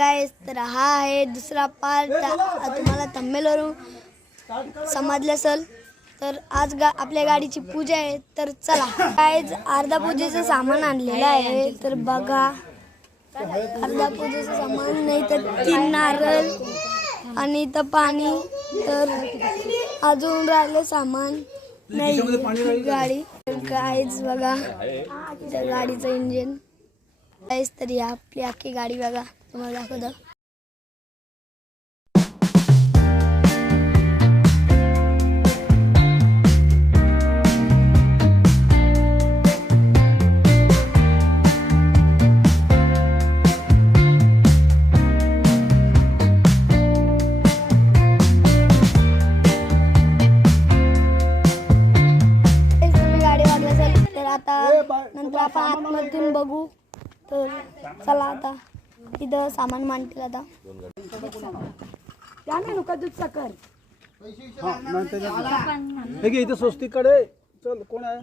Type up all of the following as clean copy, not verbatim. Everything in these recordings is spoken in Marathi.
गाइस, तर हा आहे दुसरा पार्ट. तुम्हाला थंबनेलवरून समजलं असेल. तर आज आपल्या गाडीची पूजा आहे. तर चला गाइस, अर्धा पूजेचं सामान आणलेलं आहे. तर बघा, अर्धा पूजेचं सामान नाही तर 3 नारळ आणि इथं पाणी. तर अजून राहिलं सामान नाही गाडी. गाइस बघा, त्या गाडीचं इंजिन गाइस. तर ही आपली अख्खी गाडी बघा, तुम्हाला दाखवतो. नंतर आपण आतमधून बघू. तर चला आता इथं सामान मांडतील. आता इथे स्वस्तिकडे चल. कोण आहे?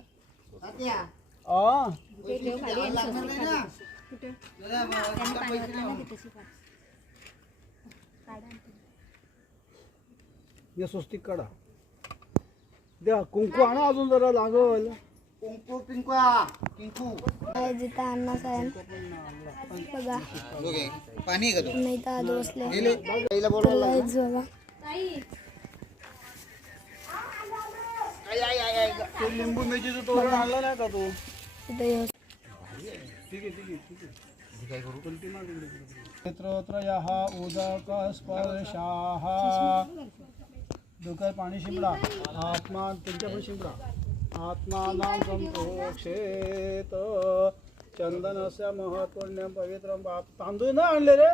स्वस्तिक काढा. द्या कुंकू आणा, अजून जरा लागल. कुंकू जिथं अण्णा साहेब बघा, पाणी का नाही तर आज बसले बघा. लिंबू मिरचीचं तोरण आणलं नाही का तू? तिथं ठीक आहे. क्षेत्रत्रयः उदक स्पर्शाः. डोक्यात पाणी शिंपडा. आत्मा त्यांच्या पण शिंपडा. आत्मानां संप्रोक्षेत. चंदनस्य महत्पुण्यं पवित्रं पाप. तांदूळ न आणले रे.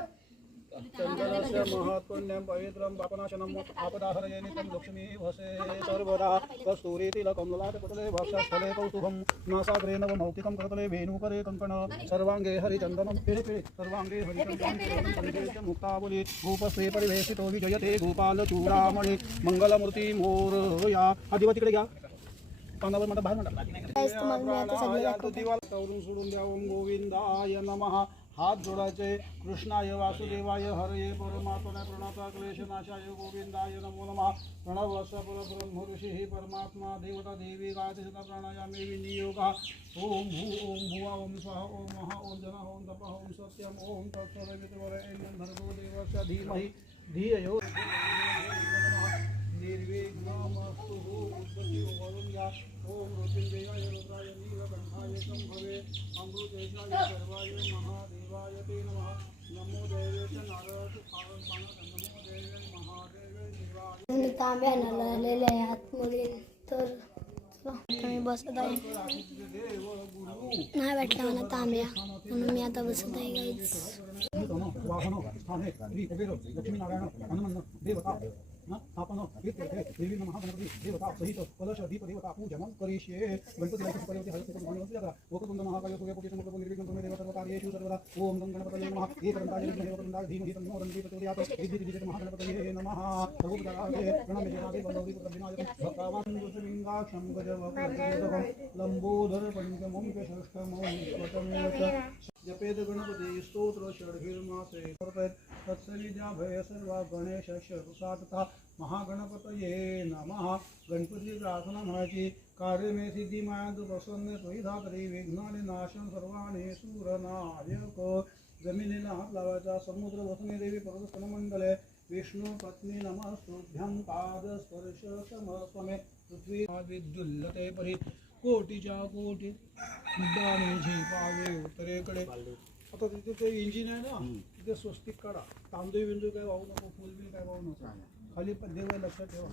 चंदनस्य महत्पुण्यं पवित्रं पापनाशनम् आपदाहरये नित्यं लक्ष्मी वसे सर्वदा. कस्तूरी तिलकं ललाटपटले वक्षस्थले कौस्तुभं नासाग्रे नवमौक्तिकं करतले वेणुकरे कङ्कण सर्वाङ्गे हरिचन्दनं पिळे सर्वाङ्गे हरिचन्दनं मुक्तावली गोपस्वे परिवेशितो विजयते गोपालचूडामणि मंगलमूर्ती मोरया. हा दिवा तिकडे घ्या. सोडून द्या. ओम गोविंदाय नमः. हात जोडायचे. कृष्णाय वासुदेवाय हरये परमात्मने प्रणता क्लेशनाशाय गोविंदाय नमो नमः. प्रणवस्य परब्रह्म ऋषिः परमात्मा देवता देवी गायत्री सदा प्राणायामे विनियोगः. ओम भू ओम भुवा ओम स्वाहा ओम महा ओम जनः ओम तपः ओम सत्यम ओम तत्सवितुर्वरेण्यं भर्गो देवस्य धीमहि धियो निर्विघ्नमस्तु. ओम मृत्युंजयाय रुद्राय नीलकंठाय संभवे अमृतेशाय सर्वाय महादेवाय ते नमः. नमो देवेश नारायण पावन नमो देवे महादेवे देवाय. तांबे आलेले आहे आतमध्ये. तर मी बसत आहे. नाही भेटला मला तांब्या, म्हणून मी आता बसत आहे गाईज. लक्ष्मीनारायण हनुमान देवता आपण देवी महागणपती देवता सहित कलश दीप देवता पूजन करिष्ये. गणपती परिवर्ती वक्रतुंड महाकाय सूर्यकोटि समप्रभ निर्विघ्नं कुरु देव सर्वकार्येषु सर्वदा. ओम गं गणपतये नमः. एकदन्ताय विघ्नहर्ताय धीमहि तन्नो रन्ति प्रचोदयात्. विद्युत् महागणपतये नमः. सर्वोपचाराय प्रणमेशादि वल्लवीपुत्र विनायकं भक्तावान् दुष्मिङ्गाक्षं गजवक्त्रं लंबोदर पंचमं च षष्ठमं स्वतमेव. जपेत गणपती स्तोत्र षड्भिर्मासे तत्सनिध्याभय सर्वा गणेशस्य रुसातता. महागणपतये नमः. गणपती प्रार्थना म्हणायची. कार्य मे सिद्धी मायंत प्रसन्न त्वयिधात्री विघ्नाने नाशन सर्वाने सूरनायक. जमिनीला हात लावायचा. समुद्र वसने देवी पर्वतस्तनमंडले विष्णू पत्नी नमस्तुभ्यं पाद स्पर्श समस्वमे. पृथ्वी विद्युल्लते परी कोटीच्या कोटी मुद्दाने झेपावे उत्तरेकडे. आता तिथे ते इंजिन आहे ना, तिथे स्वस्तिक काढा. तांदूळ बिंदू काय वाहू नको, फुलबिल काय वाहू नको. खाली देव लक्षात ठेवा.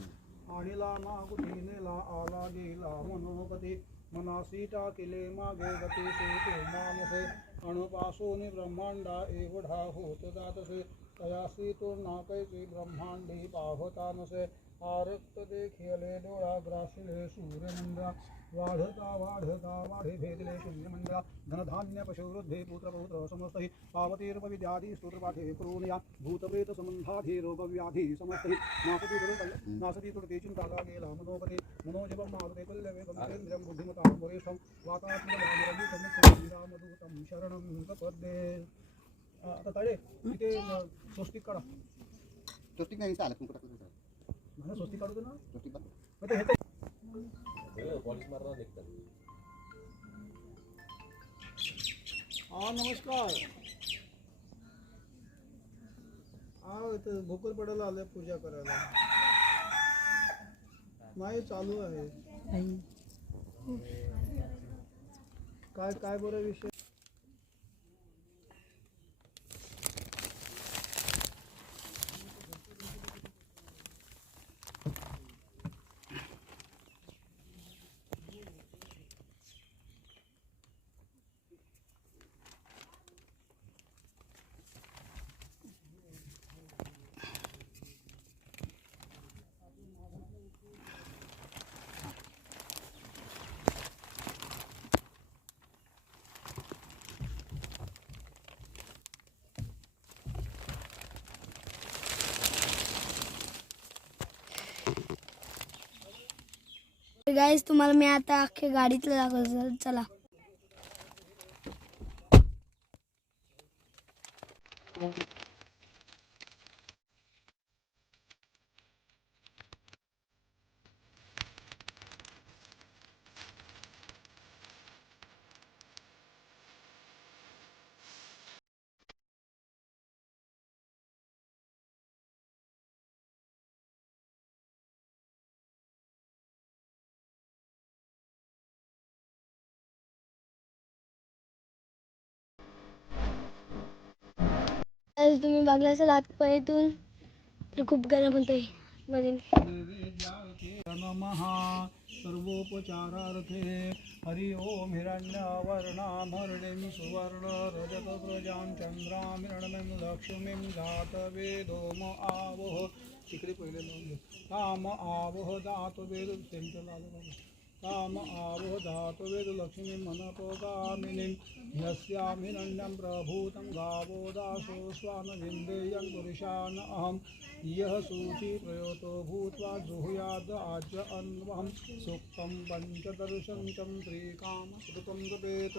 आणीला नागुटीनेला आला गेला मनोगती. मनासी टाकिले मागे गती से मानसे. अणुपासून ब्रह्मांडा एवढा होत जातसे. तयासी तो नाकैची ब्रह्मांडी पाहता नसे. आरक्त देखिले डोळा ग्रासिले सूर्यमंडळा. वाढता वाढे भेदले शून्यमंडळा. धनधान्य पशुवृद्धे पुत्रपौत्र समस्तहि. पावतीर्पविद्यादी स्तोत्रपाठे करोनया. भूतप्रेत संबंधाधी रोगव्याधी समस्तहि. नासती तुडते चिंताला गेला मनोपते. मनोजपं मारुते पल्लवे कमलेन्द्रियं बुद्धिमतां वरिष्ठं. वातात्मजं शरणं प्रपद्ये. आता ताडे इथे स्वस्तिक काढा. स्वस्तिक नाही चालत कुंकू टाकलं तर. मला स्वस्तिक काढू दे ना. स्वस्तिक बंद. मग ते हे हा नमस्कार. हा इथे भोकरपड्याला आले पूजा करायला. नाही चालू आहे. काय काय बरं विषय. गाईज तुम्हाला मी आता अख्ख्या गाडीतलं दाखवतो. चला. आज तुम्ही बघला असाल आतपर्यंतून तर खूप गरम होतंय मध्ये. नमः सर्वोपचारार्थे हरि ओम हिरण्यवर्णामर्णिं सुवर्ण रजत प्रजां चंद्रामिरणं लक्ष्मीं जातवेदोम आवह. तिकडे पहिले लावून घे. काम आवह दातवेद सेंट्रल काम आवह दातवेद लक्ष्मीं मनपगामिनीं यस्यामिरण्यं प्रभूतं गावो दासो स्वानविन्देयं पुरुषान् अहं यः सूचि प्रयोतो भूत्वा जुहुयाद आज्य अन्वहं सूक्तं पञ्चदर्शं चन्द्रिकां सुकृतं जपेत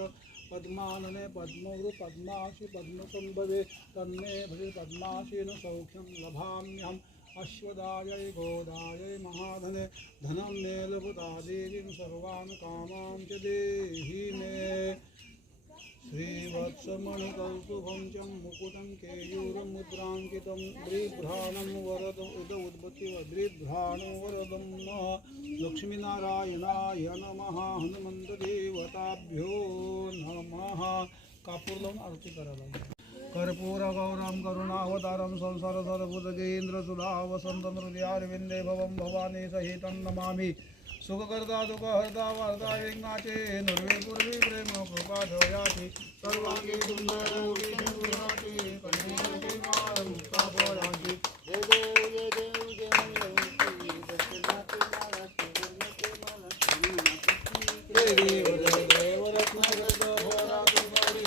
पद्मानने पद्मवृ पद्मासि पद्मसंभवे तन्मे भजे पद्मासीन सौख्यं लभाम्यहम् अश्वदायै गोदायै महाधने धनं मे लभुता देवीं सर्वान् कामां च देहि मे. श्रीवत्समणिकौस्तुभं च मुकुटं केयूरमुद्राङ्कितं द्रिभ्राणं वरदम् उद्भूतिवद्रिभ्राणो वरदं नः. लक्ष्मीनारायणाय नमः. हनुमन्तदेवताभ्यो नमः. कापूर लावून आरती करायला. कर्पूर गौरम करुणावतारम संसार सरभुजगेन्द्र सुधा वसंतं हृदयारविन्दे भवं भवानी सहितं नमामि. सुखकर्ता दुःखहर्ता वार्ता यज्ञाचे नर्वे पूर्वी प्रेम कृपा जयाति सर्वांगी सुंदररूपी सिंधुराची कंठीचे माळ मुक्ताफळांची. जय देव जय देव जय मंगलमूर्ती दक्षिणाची माला सुवर्णचे माला जय देव जय देव रत्नगर्भ भोरा तुमरी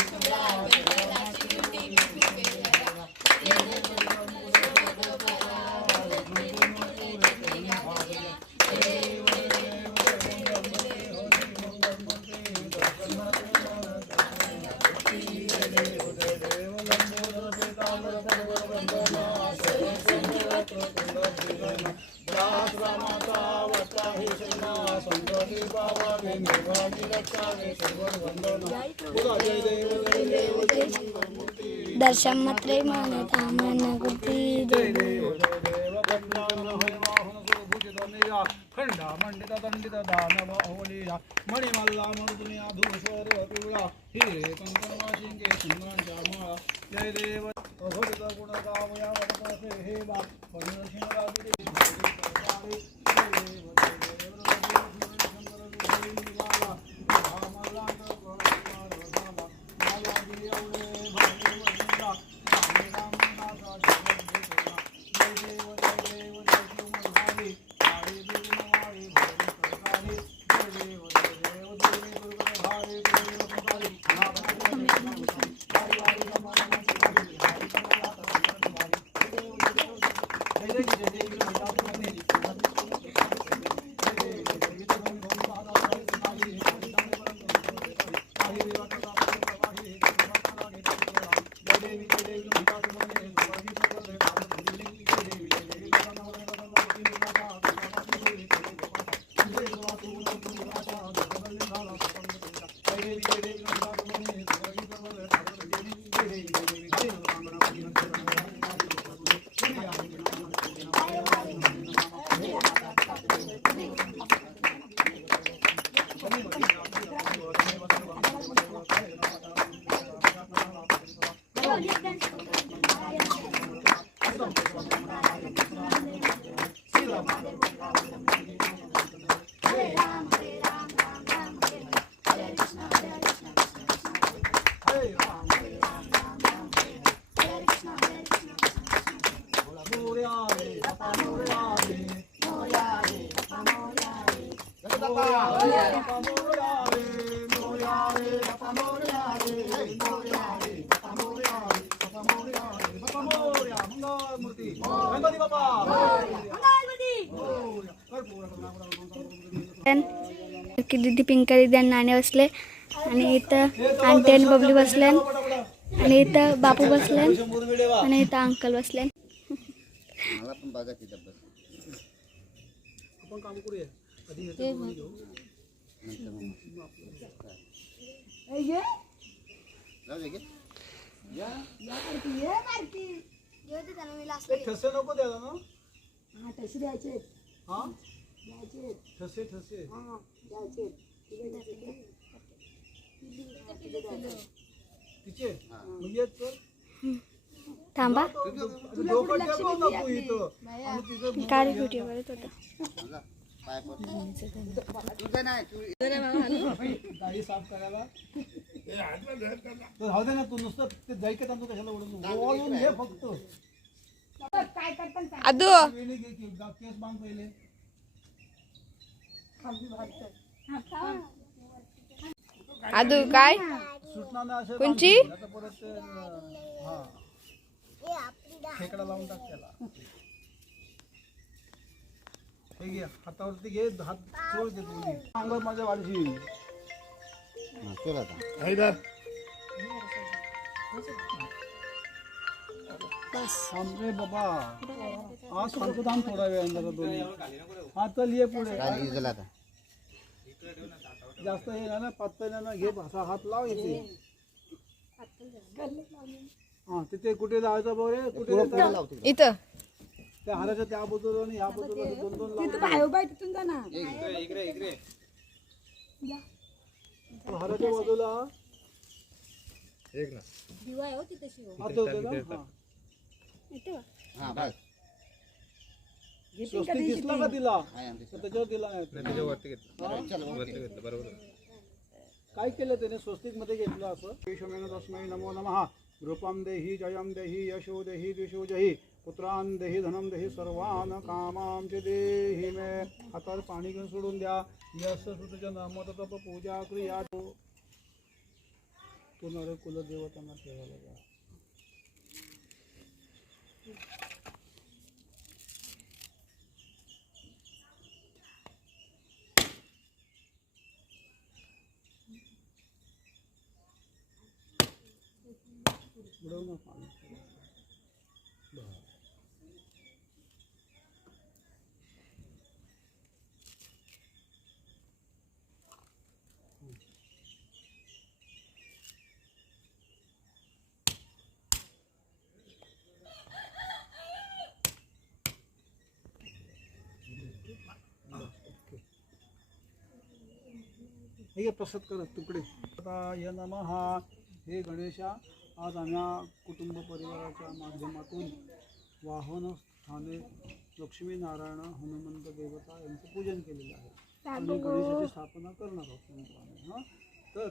दर्शन मात्रे मानता मनकृती जय देव जय देव खंडा मंडित दंडित दानव अवलीला मणिमल्ला मर्दुनिया धूसर पिवळा हिरे कंकणवाशिंगे सिंहांच्या माळा. जय देव अभरित गुण गावया वनवासे हे बा पंढरशिंगराजी की दीदी पिंका दीदी आणि नाणे बसले आणि इथं आंटी आणि बबली बसले आणि इथं बापू बसले आणि इथं अंकल बसले. मला पण बघा तिथं बस आपण काम करूया आधी हे करून घेऊ. नंतर मग जाऊ दे की. ते ठसे नको द्यायला ना. हा ठसे ठसे तिचे मग येत तर थांबा डोकं टेकव ना तू इथं आणि तिचं काय व्हिडिओ करत होता. जा. पाय पड. तुझं नाही तू गाडी साफ करायला तर राहू दे ना. तू नुसतं ते जायचं आणतो कशाला ओढून घे फक्त. आदू वेणी घे की केस बांध पहिले. आदू काय सुटणार ना असे कोणची? बांध. आता परत ते, हा खेकडा लावून टाक त्याला. हे घे हातावरती घे. हात सोड घे तुम्ही अंगावर माझ्या वाढशी. हा, चल आता थांब रे बाबा. आज सांगतो थांब थोडा वेळ जरा दोन्ही. हा चल ये पुढे. काय लिहिलं आता जास्त हे नाही ना पातळ नाही ना. घे असा हात लाव येते. हा तिथे कुठे लावायचं बघ रे. कुठे पुढे देतात? लावतो इथं त्या हाराच्या त्या बाजूला आणि ह्या बाजूला असं दोन दोन लावून. तो हाराच्या बाजूला हात ठेवते का? हा. हा बस स्वस्तिक दिसला का तिला? आहे आमची तर त्याच्यावर दिला नाही. चल वरती. काय केलं त्याने? स्वस्तिक मध्ये घेतलं असं. विश्वमेन तस्मै नमो नमः. रूपम देहि जयम देहि यशो देहि द्विषो जहि पुत्रान देहि धनम देहि सर्वान कामांचे देहि मे. हातावर पाणी घेऊन सोडून द्या. यश सुतच्या नाम तप पूजा क्रिया. तो नर कुलदेवतांना ठेवायला द्या. बुडवू नका पाणी. बरं. हे प्रसाद करत तुकडे. आता य नमः. हे गणेशा, आज आम्हा कुटुंब परिवाराच्या माध्यमातून वाहन स्थाने लक्ष्मीनारायण हनुमंत देवता यांचं पूजन केलेलं आहे आणि गणेशाची स्थापना करणार आहोत. हां तर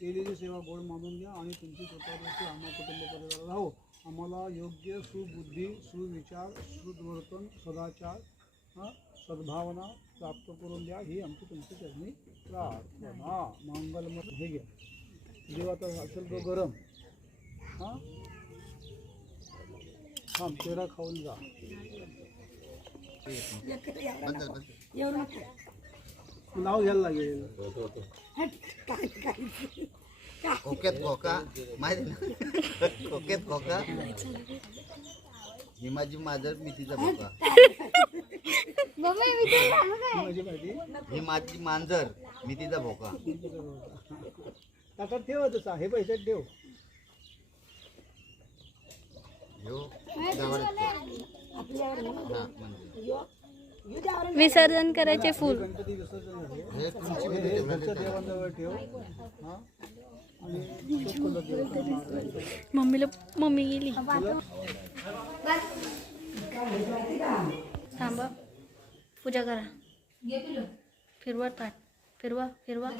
केलेली सेवा गोड मानून घ्या आणि तुमची स्वतःची आम्हा कुटुंब परिवाराला राहो. आम्हाला योग्य सुबुद्धी, सुविचार, सुवर्तन, सदाचार, सद्भावना प्राप्त करून द्या. ही आमची तुमची चरणी प्रार्थना. मंगलमय. हे घ्या. जेव्हा असेल तो गरम. हां थांब पेढा खाऊन जा. नाव घ्यायला लागेल. खोक्यात खोका माहिती ना. खोक्यात खोका. ही माझी मांजर मी तिचा भोका. माझी माहिती. ही माझी मांजर मी तिचा भोका. ताटात ठेव तसा हे पैसे ठेव. विसर्जन करायचे फूल. गणपती विसर्जन झाले. हे घरच्या देवांजवळ ठेव. हा आणि चोखंद देव. मम्मी गेली. थांबा, पूजा करा. फिरवा ताट, फिरवा फिरवा.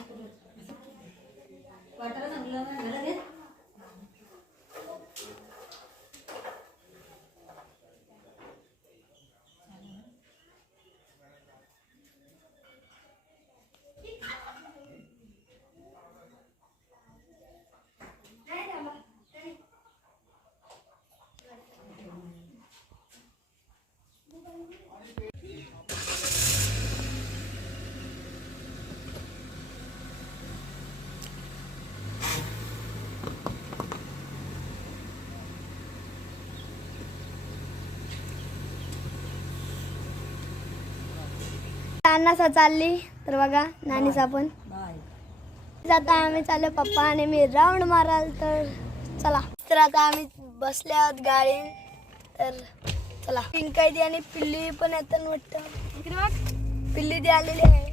नानासा चालली तर बघा नानीसा पण आता आम्ही चाललो पप्पा आणि मी राऊंड माराल तर चला. तर आता आम्ही बसले आहोत गाडीत तर चला. पिंकायदी आणि पिल्ली पण येतात वाटतं. पिल्ली ती आलेली आहे.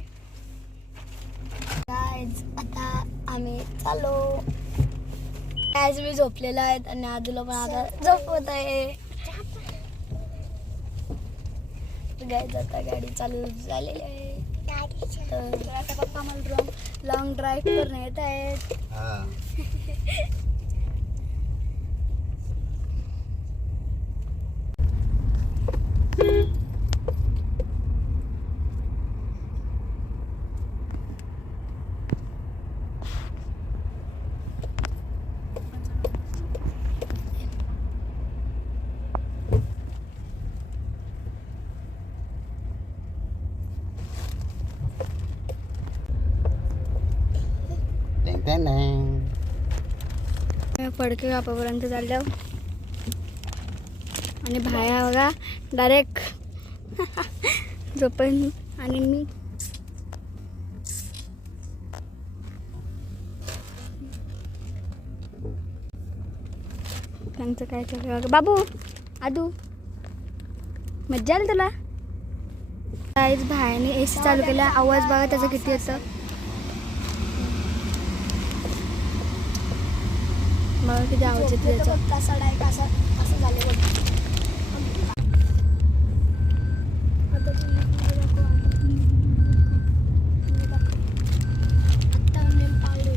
गाईज आता आम्ही चाललो. गाईज मी झोपलेलो आहेत आणि आजूला पण आता झोपवत आहे. गाईज आता गाडी चालू झालेली आहे. तर आता पप्पा मला लॉंग ड्राईव्ह करून येत आहेत. फडके कापापर्यंत चाललो आणि भाया बघा डायरेक्ट झोपेन आणि मी त्यांचं काय चालू आहे. बाबू आदू मज्जा आली तुला. काहीच भायाने AC चालू केला. आवाज बघा त्याचा किती येतं. मला किती आवाज येतो त्याचा. कसा डायरेक्ट असं झालं बघ. आता मी पाळले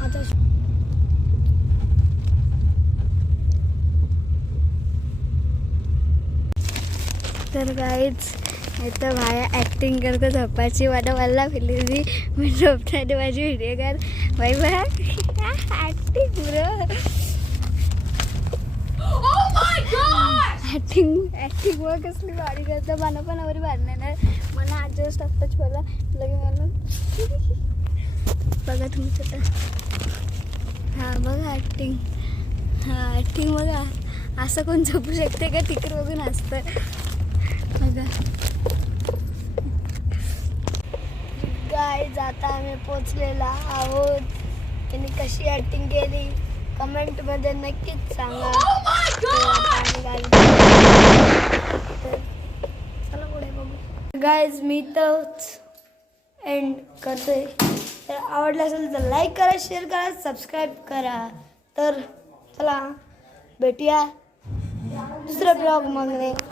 आता तर गाईच इथं भाया ॲक्टिंग करतो झोपाची. मला फिरली मी झोपताना माझी व्हिडिओ कर बाई बघा ॲक्टिंग ब्रो. ॲक्टिंग व कसली भारी करतं. मला पण आवडी भारी नाही मला ॲडजस्ट आत्ताच बोला लगे मला बघा तुम्ही तिथं. हां बघा ॲक्टिंग. हां ॲक्टिंग बघा. असं कोण झोपू शकते का तिकडे बघून असतं बघा. गाईज आता आम्ही पोचलेला आहोत. त्यांनी कशी ॲक्टिंग केली कमेंटमध्ये नक्कीच सांगा. चला पुढे बघू. गाईज मी तरच एंड करतोय. तर आवडलं असेल तर लाईक करा, शेअर करा, सबस्क्राईब करा. तर चला भेटूया दुसऱ्या ब्लॉग मध्ये.